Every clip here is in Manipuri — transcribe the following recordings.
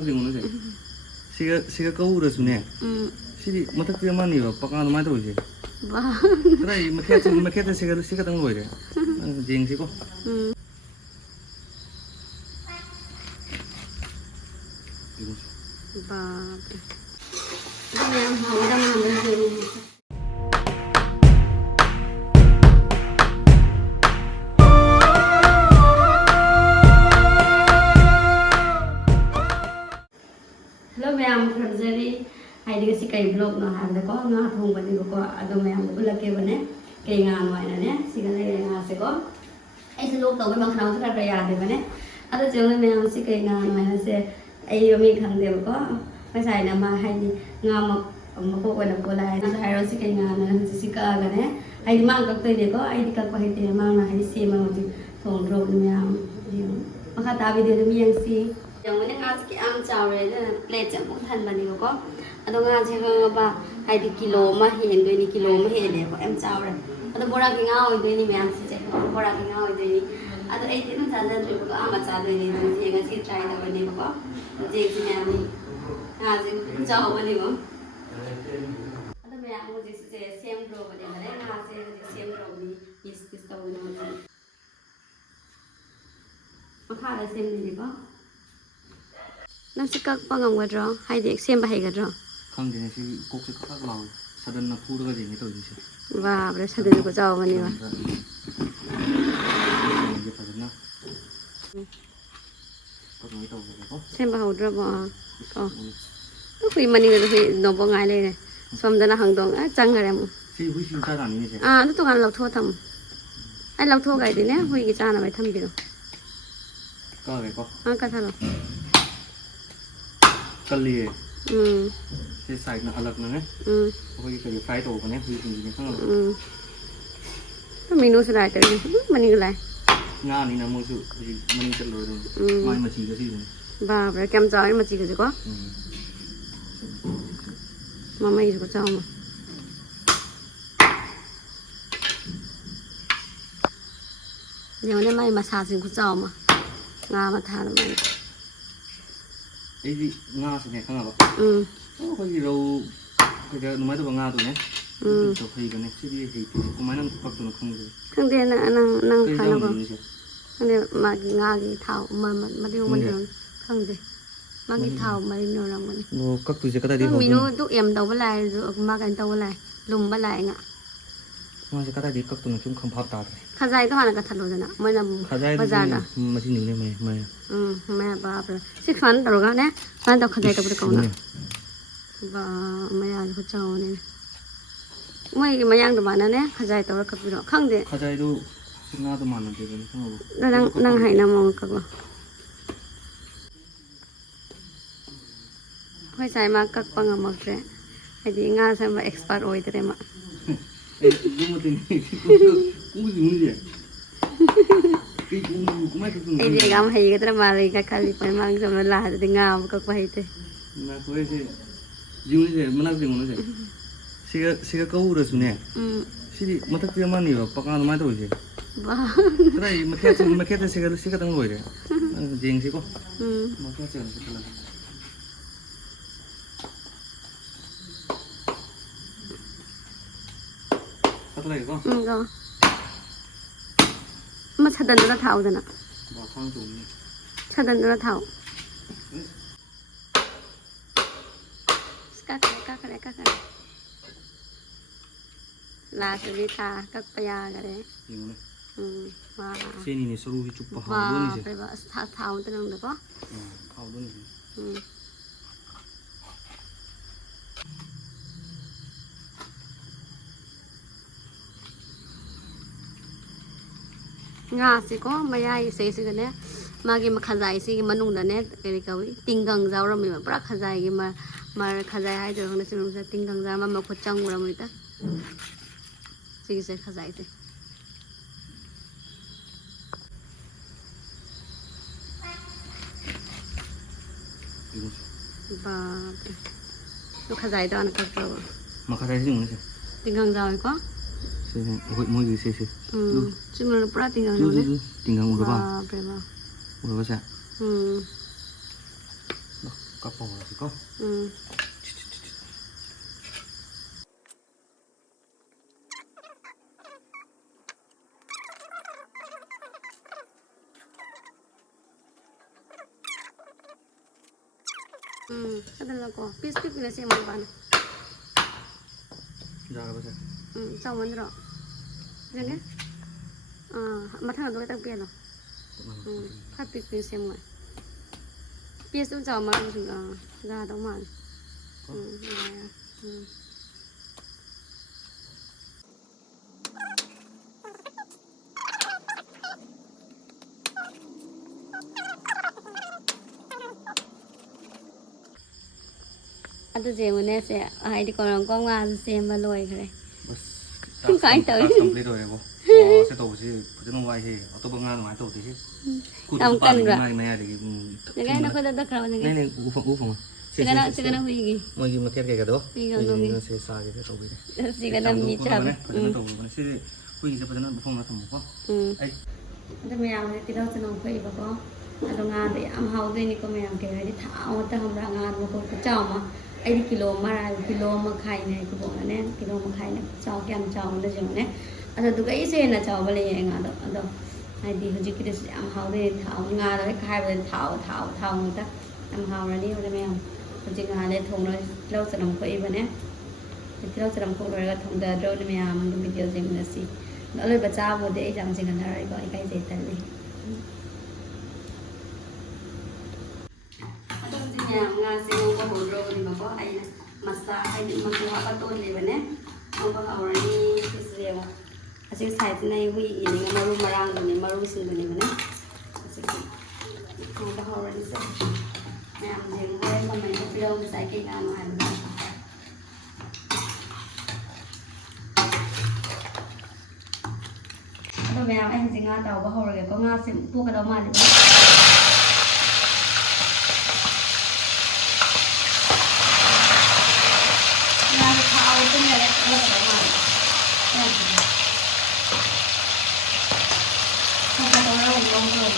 지금 시가 거울에서네. 시리 못하게 만이요. 빠가는 많이 도이지. 와. 그래 마켓에 시가 당 거이래. 쟁지고. 와. 그냥 하우다만 되는 Hello ma'am, from Jerry. Hay đi cái cây blog nó hàng để có ngã thùng bên này có ở đâu ma'am cũng là kêu bên này cây ngà ngoài này nhé, xí cái này ngà sẽ có. Ấy sẽ lúc đầu cái bằng khăn áo rất là dài bên này. Ở đây trường này ma'am xí cây ngà ngoài này sẽ ấy mình khăn đều có cái xài nào mà hay ngà mà cô quay được cô lại nó hay rồi xí cây ngà này xí cái cái này hay mang các cây đều có ấy đi các cái hay mang là hay xí mang thì thùng rồi ma'am. Mà khát ta video mình yang xí. Yang mana ngas ki am chawre na plate jam muk than bani ko ado nga je ga ba hai di kilo ma hen do ni kilo ma he le ko am chawre ado bora ki nga oi do ni me am si je bora ki nga oi do ni ado ai ti na cha ja do ko am cha do ni je ga si try da bani ko je ki me am ni nga je chaw bani ko ado me am mo je se same bro bani ma le nga je same bro ni is to ni ma kha la same ni koนั่นสิกักปังงกันรอให้เด็กเสียมไปให้กันรอข้างเดียวสิกุ๊กสิกักเราสะดันนักพูดก็อย่างนี้ตัวนี้สิว่าเราสะดึกก็เจ้าวันนี้วะเสียมไปหัวดรอปก็ต้องคุยมันนี่ก็ต้องคุยน้องบอกง่ายเลยสมเด็จนะหังดงจังอะไรมั้งนั่นตัวการเราโทษทำไอ้เราโทษไงดีเนี่ยคุยกี่จานอะไรทำดีหรอก็อะไรก็ทำหรอกันเลยจะใส่หนักหลักนะเนี่ยพอจะไฟโตกันเนี่ยคือจริงๆข้างหลังเมนูสลายแต่มันนี่อะไรงานนี่นะมูสุมันนี่จะเลยไม่มาชีก็ที่นี่บ้าไปแกมจ่ายมาชีก็สิก็มาไม่ก็เจ้ามาเดี๋ยวนี้ไม่มาซาสิก็เจ้ามางามาทานมันไอ้ที่งาสิเนี่ยข้างหลังโอ้พอดีเราจะหนูไม่ต้องงาตัวนี้จะคุยกันเนี่ยที่ที่ผมไม่นั่งปักตัวข้างเลยข้างเดียวนั่งข้างแล้วก็ข้างเดียวมากินงากินเท้ามาที่มันเดินข้างเดียวมากินเท้ามาที่โน่นเรามันโอ้ก็ตัวจะก็ได้ดีมีนู้ตุกเอ็มตัวอะไรมากันตัวอะไรลุมอะไรเงี้ยมันจะก็ได้ดีก็ตัวนึงชุ่มคำพับตาเลยข้าใจต้องอะไรกันทันเลยนะมันจะประจานอ่ะมาที่หนึ่งได้ไหมแม่บ้าไปสิฟันตลอดกันเนี่ยฟันตัวข้าใจตัวเด็กคนน่ะบ้าไม่อยากเขาเจ้าเนี่ยไม่มายังตัวมันเนี่ยข้าใจตัวเด็กกับพี่น้องข้างเดียวข้าใจดูสิ่งน่าตัวมันเด็กนี่ข้างหลังนั่งให้น้ำมองกับว่าค่อยใส่มากักปังกับมักเลยไอ้ดีงาใส่มาเอ็กซ์พาร์ตโอ้ยแต่มาไอ้กูมาตีนี่กูสิมึงเนี่ยกูไม่คิดไอ้เด็กก็ไม่ก็ตระมาเลยก็खालीไปมั่งสำหรับลาแต่งามก็ไปเถอะนะกูเองจิวนี่มันน่าจะมันเลย시가 거울에서네 시리 못하게 만이요 빠가는 많이 도이지 와 그래 마켓에 시가 당 거이래 쟁지고 마켓에 안 쓸라 사드라 이거 이거 뭐 차단으로 다 오잖아 뭐 상주 없네 차단으로 다 오. 까까래 라스비타 깍빠야 그래 이거네 와 세니니 서로히 쭉 봐. 와 그래 봐 타운 뜨는 거 봐. 타운이지. nga si ko maya se se ne magi ma khazai si manung da ne kari ka wi tinggang jaw ram ma pra khazai gi ma khazai hai jo ne sinung sa tinggang ja ma ko chang ram ta si se khazai se ba to khazai da na ka jo ma khazai si ngun se tinggang jaw ko se hội mỗi người se chứ mà pra tinggang jaw ne tinggang udah ba ba udah ba sa ก็ปองสิก็Ada lagu, pis pilih sih mau mana? Jangan apa sih? Cawan dulu, jadi, mata dua tak pilih, kat pilih sih mau, pis tu cawan mana juga, gak ada mana, Ada jemunya sih, di kolam kau nggak sih maloi kere. Cái tới. Complete rồi bố. Sẽ tổ chứ, chứ nó ngoài thì, tôi bưng ngang ngoài tổ thì chứ. Không cần rồi. Mày thì. Cái nó có được đâu này. Này ufong. Sige na huigi. Mau gimana kayak gitu? Iya dong. Saya sah gitu tahu gitu. Sige na micam. Tahu. Saya huigi sebenarnya ufong macam apa? Ada mayang ni tidak senang kau ibu ko. Ada ngade am hau deh ni ko mayang kaya di thau ta ham ra ngade ko kacau mah. Ai kilo mara kilo makai ni ko bola ne kilo makai ni cau kiam cau ni jom ne. Ada tu kai se na cau balik yang ada. Ai di huji kita am hau deh thau ngade kai balik thau ni ta am hau ra ni ada mayang. Huji ngade thong rồi lâu senang kau ibu ne. Jadi lâu senang kau rồi thong dah rồi ni mayang video jeng nasi. Nó lời bật ra một để rằng chỉ cần là gọi cái gì tên đi. Ở trong nhà nga xem có hồ rô thì mà có ai massage hay những mặc đồ hoa tôn này vậy nè. Ông có hậu này cái gì vậy? Ở trên site này huy ý này maru marang này maru sinh này vậy nè. Ông có hậu này sao? Mẹ làm gì vậy? Mà mình không biết đâu sai cái nào mà hành. Tôi về em chỉ ngã tàu vào hồi rồi có ngã xem buộc cái đầu mà đi. Ngã thì tháo cái này lại buộc cái đầu mà. Không có đầu đâu lông rồi.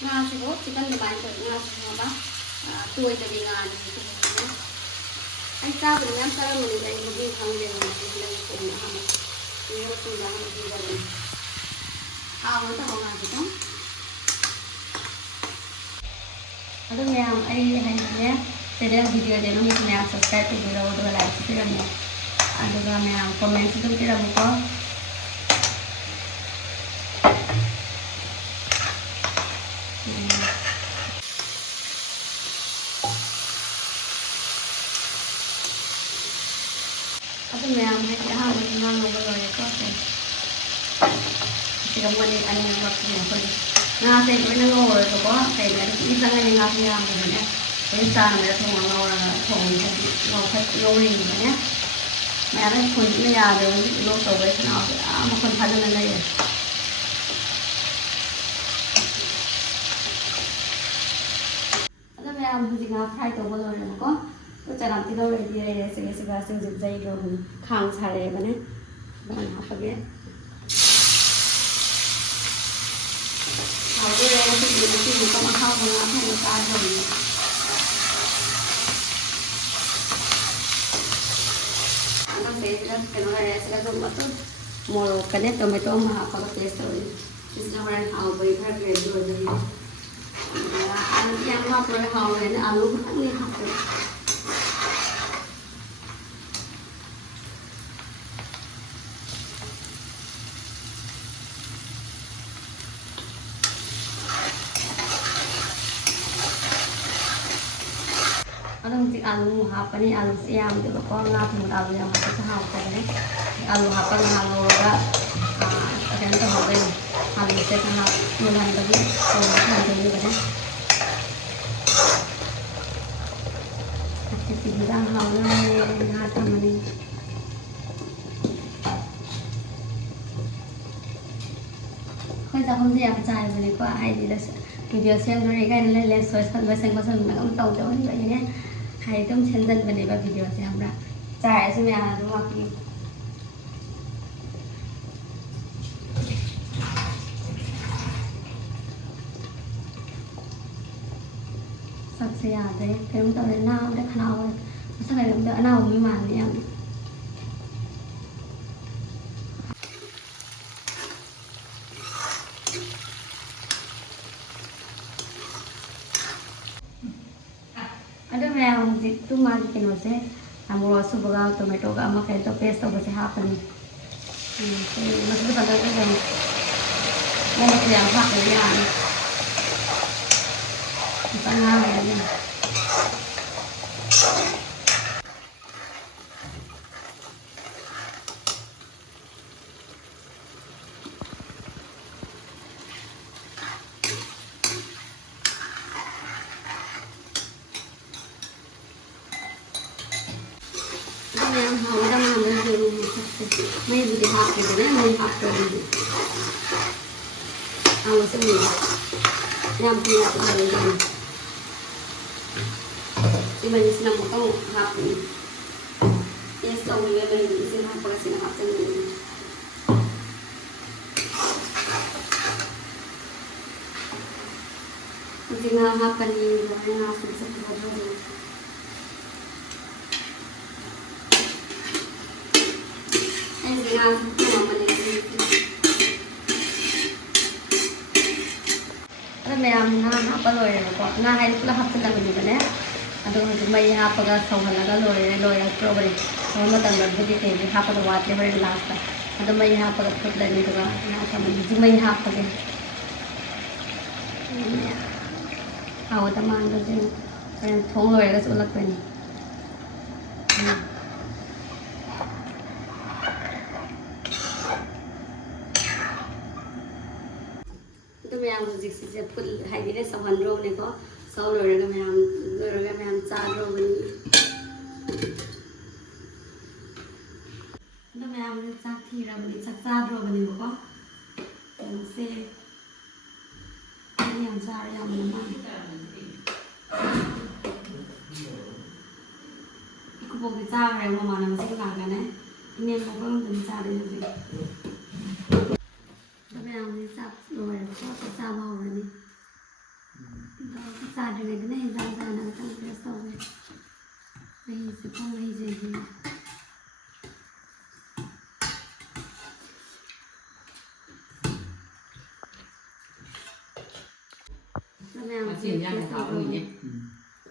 Ngã thì có chỉ cần để bán được ngã thì không tôiจะมีงานไอ้เจ้าเป็นน้ำตาลมันจะมีทางเดินมันจะเป็นคนนะครับมีรถตู้ยังมีกันเอามันจะทำงานสิต้องada yang hanya saya video dia ni yang subscribe video udah like kita ni ada yang komen itu kita buka Atau memang kita harus mengambil orang itu kan. Jika mau ni ane waktu ni pun. Nah, saya pun ngawur tu kok. Saya ni isang ane ngasi yang begini. Isang ni tu ngawur thong jadi ngawur ni begini. Mereka pun ni ada orang tahu betul nak. Macam pada mana ya. Atau memang bukan ngafai tu boleh orang kok. Tôi cho làm tí đâu rồi đi đây sẽ sử dụng dây rồi mình khang xài này mà nè bạn học được biết học cái này nó chỉ mình có mà học mà nó thành một cái rồi nó sẽ cái nó này sẽ dùng một chút một cái nét tomato mà học có cái rồi thì nó đang học với các cái rồi thì anh em học rồi học này nó ăn lúc cũng đi học được Orang si alu apa ni alu siam tu kau ngap mud alu yang apa sahau kau ni alu apa yang alu ora ada tu apa ni alu saya mulan tadi kau nak jadi apa ni Jadi kita hau ni hati mana kau tak kau siap cai beri kau ai di dah video siam tu ni kan le soal pasang macam tahu tahu ni macamnya hay trong chân dân vấn đề và video xem ra giải xem nhà đúng không 삭제해야 돼. 그럼 또 나오는데 나와. 사람이 안 나오면 안 돼요. Ada yang itu mari kita nasi, ambil wasu baga tomato ga ama kayak paste to bose happen. Masuk pada itu yang mau yang hak ya. Kita ngambil ya. Yang hawada mengambil jeruk mai budi hak gitu ya, mai hak gitu. Awas ini, yang punya ada ini. Di mana sih nama kamu hak ini? Yes, kamu ya beri di sini hak pada sini hak ini. Jika hak kan ini, yang harus disebut. Ada memang apa loh ya kok nggak hay itu hap sedang begini kan ya atau untuk bayi hap agak sama lagi loh ya strawberry sama tambah begitu ini hap agak wajar beri last atau bayi hap agak food lagi juga ya sama jadi bayi hap agak awal teman tu sih kan thong loh ya kesulak ini itu memang musik sih pun hai dia sawan roh ni ko saw loh ya memang cah roh ni itu memang cah thira ni cah roh ni ko se ini yang cah yang mana aku boleh cah yang mana masih kan ini yang bukan cah dia sih yang ini sab loh kok sab mau ini itu sab dengan ini jangan nak terus tahu ini sepuluh ini jadi masih yang tahu ini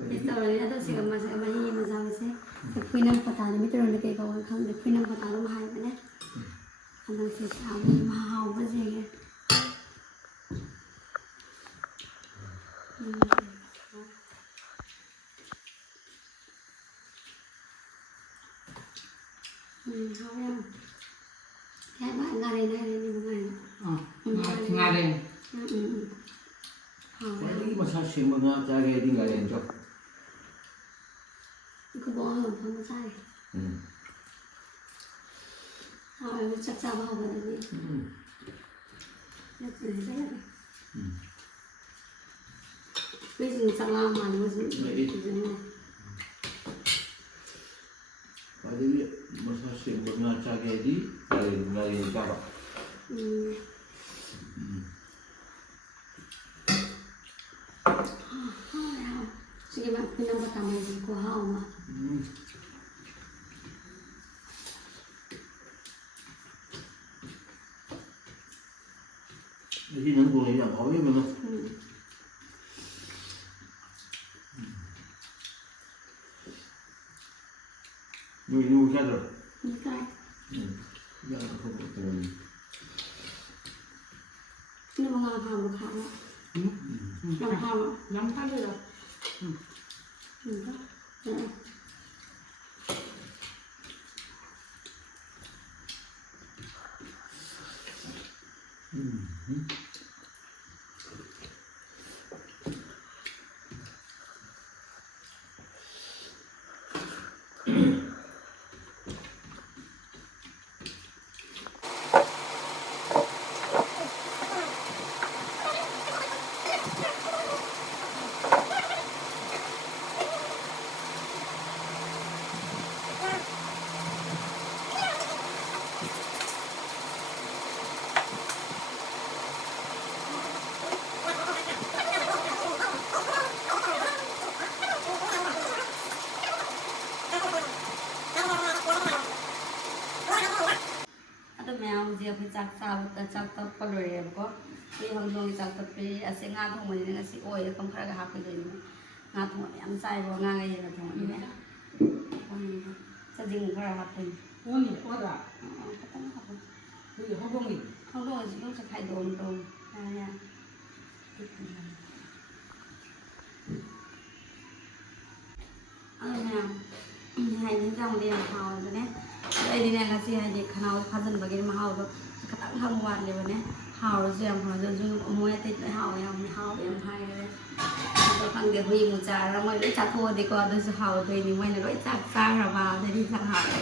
itu orang itu sih masih ini macam sih tapi nak patah ni mitra orang kayak kawan kawan tapi nak patah orang hai mana ada sih tahu mahal betul. Không em các bạn ra đây này đi một ngày ngay đây cái mà sao xịn mà nó ra đây đi ngay đây cho cứ bỏ hầm không sai họ chắc sao vào vào đây nhất là thế bây giờ chắc là mà nó gì Jadi masa sebelumnya tragedi dari Jawa. Sige ba pinapatama din ko ha ma. Jadi nang ko ya ko ya mana. Ini udah ada. Bukan. Ya, aku betul. Ini mau ngapa buka? Ngapa? Ngapa dulu? Enggak. ꯆꯥꯛ ꯆꯥꯕꯗ ꯆꯥꯛ ꯇꯛꯄ ꯂꯣꯏꯔꯦꯕꯀꯣ ꯁꯤ ꯍꯧꯗꯣꯡꯒꯤ ꯆꯥꯛ ꯇꯛꯄꯤ ꯑꯁꯤ ꯉꯥ ꯊꯣꯡꯕꯅꯤꯅ ꯉꯁꯤ ꯑꯣꯏꯜ ꯀꯝ ꯈꯔꯒ ꯍꯥꯞꯄꯤꯗꯣꯏꯅꯤ ꯉꯥ ꯊꯣꯡꯕ ꯌꯥꯝ ꯆꯥꯏꯕ ꯉꯥꯒ ꯌꯦꯟꯒ ꯊꯣꯡꯕꯅꯤꯅꯦ ꯆꯖꯤꯡ ꯈꯔ ꯍꯥꯞꯇꯣꯏꯅꯤ ꯈꯤꯇꯪ ꯍꯥꯞꯄꯣ ꯍꯧꯗꯣꯡꯁꯤ ꯂꯣꯏꯁꯨ ꯈꯥꯏꯗꯣꯛꯑꯝ ꯇꯧ ꯌꯥꯔꯦ ꯑꯗꯨ ꯃꯌꯥꯝ ꯍꯥꯏꯗꯤ ꯌꯦꯟꯖꯥꯡꯗꯤ ꯌꯥꯝ ꯍꯥꯎꯕꯅꯦ ꯑꯩꯗꯤꯅꯦ ꯉꯁꯤ ꯍꯥꯏꯗꯤ ꯈꯅꯥꯎ ꯐꯥꯖꯤꯟꯕꯒꯤ ꯃꯍꯥꯎꯗꯣ ꯈꯤꯇꯪ ꯍꯪ ꯋꯥꯠꯂꯦꯕꯅꯦ ꯍꯥꯎꯔꯁꯨ ꯌꯥꯝ ꯍꯥꯎꯔꯁꯨ ꯃꯣꯏ ꯑꯇꯩ ꯂꯣꯏ ꯍꯥꯎꯋꯦ ꯌꯥꯝ ꯍꯥꯎꯋꯦ ꯌꯥꯝ ꯍꯥꯏꯔꯦ ꯑꯗꯣ ꯈꯪꯗꯦ ꯍꯨꯏꯃꯨꯛ ꯆꯥꯔꯒ ꯃꯣꯏ ꯂꯣꯏ ꯆꯥꯊꯣꯛꯑꯗꯤꯀꯣ ꯑꯗꯨꯁꯨ ꯍꯥꯎꯗꯣꯏꯅꯤ ꯃꯣꯏꯅ ꯂꯣꯏ ꯆꯥꯛ ꯆꯥꯈ꯭ꯔꯕ ꯑꯗꯩꯗꯤ ꯆꯥꯛ ꯍꯥꯎꯔꯦ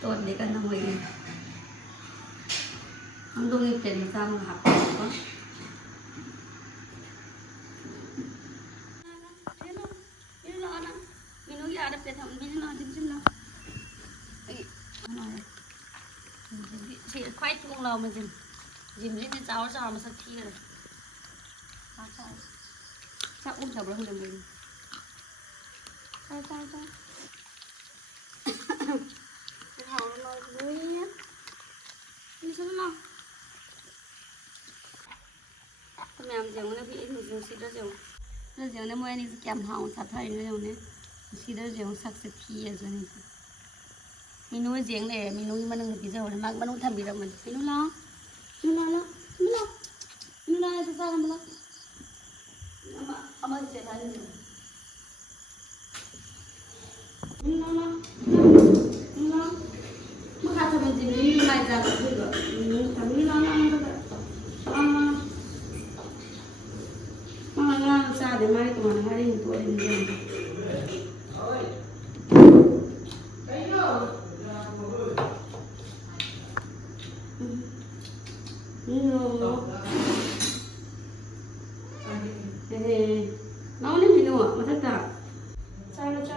ꯇꯣꯠꯂꯤ ꯀꯟꯅ ꯃꯣꯏꯒꯤ ꯍꯧꯗꯣꯡꯒꯤ ꯄ꯭ꯂꯦꯠ ꯃꯆꯥ ꯑꯃ ꯍꯥꯞꯄꯤꯀꯣ ꯃꯤꯅꯨꯒꯤ ꯑꯥꯗ ꯄ꯭ꯂꯦꯠ ꯊꯝ ꯃꯤꯅꯨ ꯂꯥꯛꯑꯣ ꯁꯤ ꯈ꯭ꯋꯥꯏ ꯊꯣꯡ ꯂꯥꯎꯕ ꯖꯤꯝꯁꯤꯗꯤ ꯆꯥꯎꯔ ꯆꯥꯎꯔ ꯃꯁꯛ ꯊꯤꯈꯔꯦ ꯆꯥꯛ ꯎꯗꯕ꯭ꯔꯥ ꯈꯪꯗꯦ ꯆꯥꯏ hầu nó vui hết đi xuống nào con mèo giường nó bị giường xịt đó giường nó mới đi kèm hầu thật thay nó giường này xịt đó giường sắc sệt thi ở rồi này mình nuôi giường này mình nuôi mà nó bị giàu này mà nó thầm bị đâu mình nó lo sao làm lo ama sẽ phải rồi nó makata mình thì mai ra được rồi thằng nó mà ngang xa để mai của mình hai đứa tuổi mình rồi nó lên mình nữa mà thất cả sao mà giờ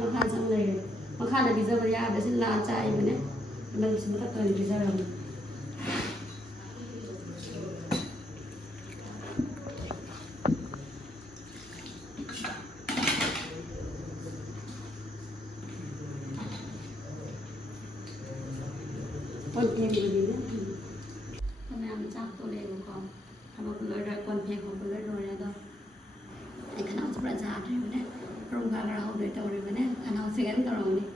mà khăn xong này mà khăn là bây giờ bây giờ để xin la chạy mà nè mình sẽ bắt đầu bây giờ rồi con thêm gì nữa con làm chắc tôi lên một conทำมาเลยได้คนเพียงของคนเลยโดยแล้วไอ้ขนมสปราจาร์ด้วยนะโรงงานเราโดยตัวเลยนะขนมเสียงตัวนี้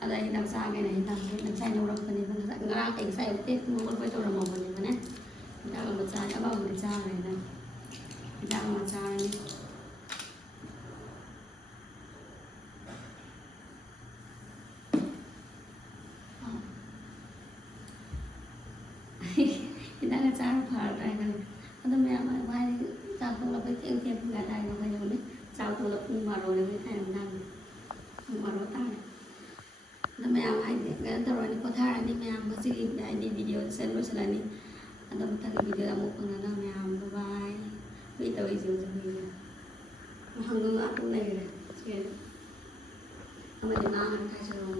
อะไรน้ำซาไงไหนน้ำใส่นมรสตัวนี้มันจะงาเองใส่เต็มมันไปตัวเราหมดเลยนะจ้าเราจ้าแล้วเราจ้าเลยนะจ้าเราจ้าเลยที่ได้จ้าผ่านได้กันแล้วทำไมมาไว้จ้าตัวเราไปเที่ยวเพื่อนได้เราไปอยู่นี่จ้าตัวเราอุ้มมาเราเลยไม่ให้เรานั่งอุ้มมาเราตั้งแล้วไม่เอาไอ้เนี่ยงั้นตลอดนี้พอท่านี้ไม่เอาก็สิ่งใดในวิดีโอเซนรู้สึกอะไรนี่อันนั้นมันตั้งวิดีโอเราหมดแล้วนะไม่เอาบ๊ายบายไม่ตัวอีกสิ่งจะมีมันทำดูอัพตัวไหนเลยเช่นทำไมถึงน้ำมันใครจะลง